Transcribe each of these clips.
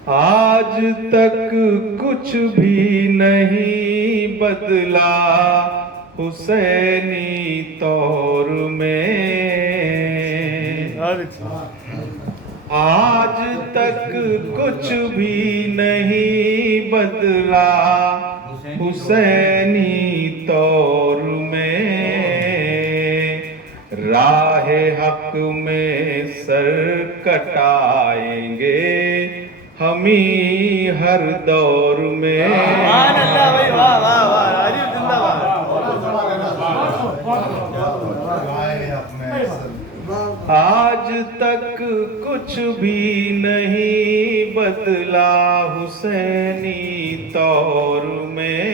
आज तक कुछ भी नहीं बदला हुसैनी तौर में। आज तक कुछ भी नहीं बदला हुसैनी तौर में। राहे हक में सर कटाएंगे हम ही हर दौर में। आज तक कुछ भी नहीं बदला हुसैनी तौर में।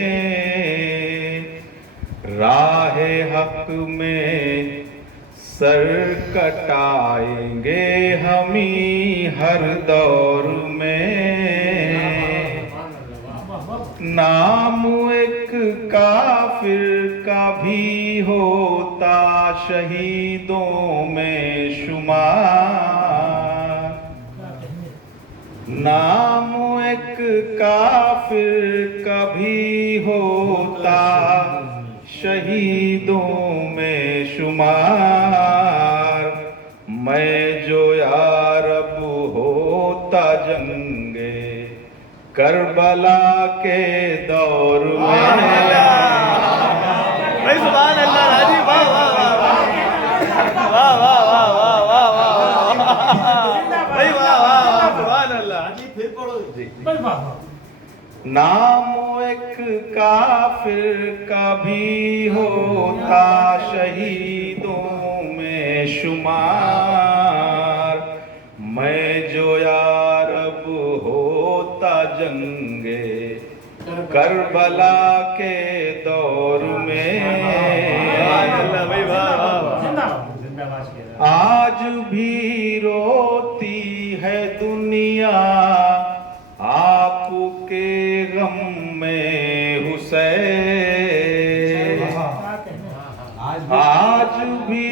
राहे हक में सर कटाएंगे हम ही हर दौर में। नाम एक काफिर का भी होता शहीदों में शुमार। नाम एक काफिर का भी होता शहीदों में शुमार। मैं जो यारब होता जंगे करबला के दौर में। सुभान अल्लाह राजी, वाह वाह वाह वाह वाह वाह वाह वाह वाह भाई, वाह वाह सुभान अल्लाह। फिर पढ़ो जी। नाम एक काफिर का भी होता शहीदों में शुमार। मैं जो यारब होता जंगे करबला के दौर में। आज भी रोती है दुनिया आपके गम में हुसैन। आज भी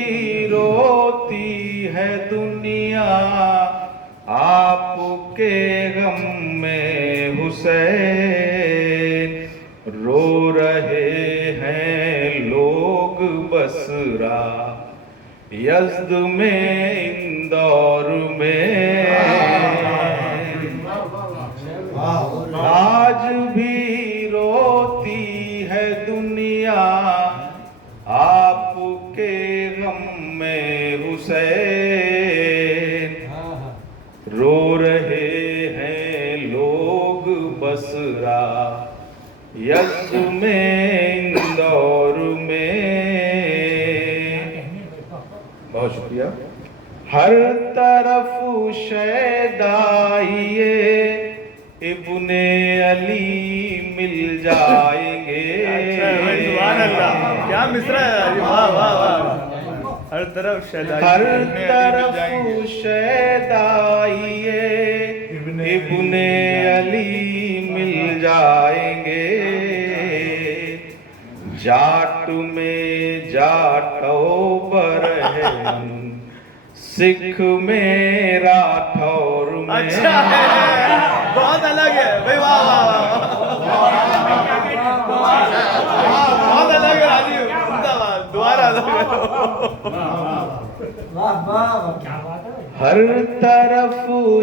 रोती है दुनिया आपके गम में हुसैन। रो रहे हैं लोग बसरा यज़्द में इंदौर में। आज भी रोती है दुनिया आपके गम में हुसैन। रो रहे हैं लोग बसरा यज़्द में इंदौर में। बहुत शुक्रिया। हर तरफ शैदाइए इब्ने अली मिल जाएंगे। सुभान अल्लाह, क्या मिसरा है, वाह वाह वाह। हर तरफ शैदाइए, हर तरफ शैदाइए इब्ने अली मिल जाएंगे। जाट में जाटो बरहन सिख में राठौर में। अच्छा है, बहुत अलग है भाई, वाह वाह वाह, बहुत अलग है राजीव, जिंदाबाद, दोबारा हर तरफ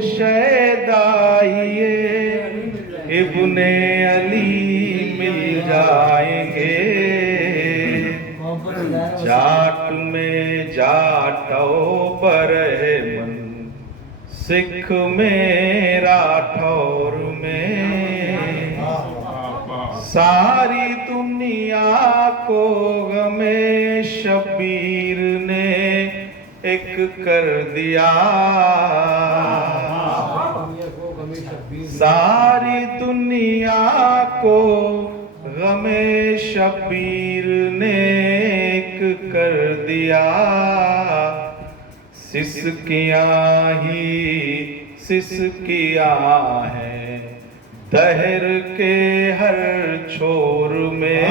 शैदाइए इब्ने अली मिल जाएंगे। जाट में जाटो बरहमन सिख में राठौर में। सारी दुनिया को गमे शबीर ने एक कर दिया। सारी दुनिया को गमे शबीर ने एक कर दिया। सिसकियाँ ही सिसकियाँ हैं दहर के हर छोर में।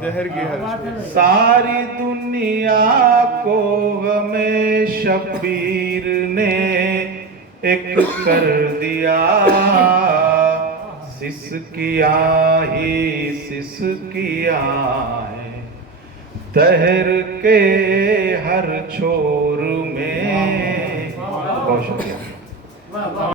दहर के हर छोर। सारी दुनिया को गमे शबीर ने एक कर दिया, सिसकिया ही सिसकिया है, दहर के हर छोर में। बहुत शुक्रिया।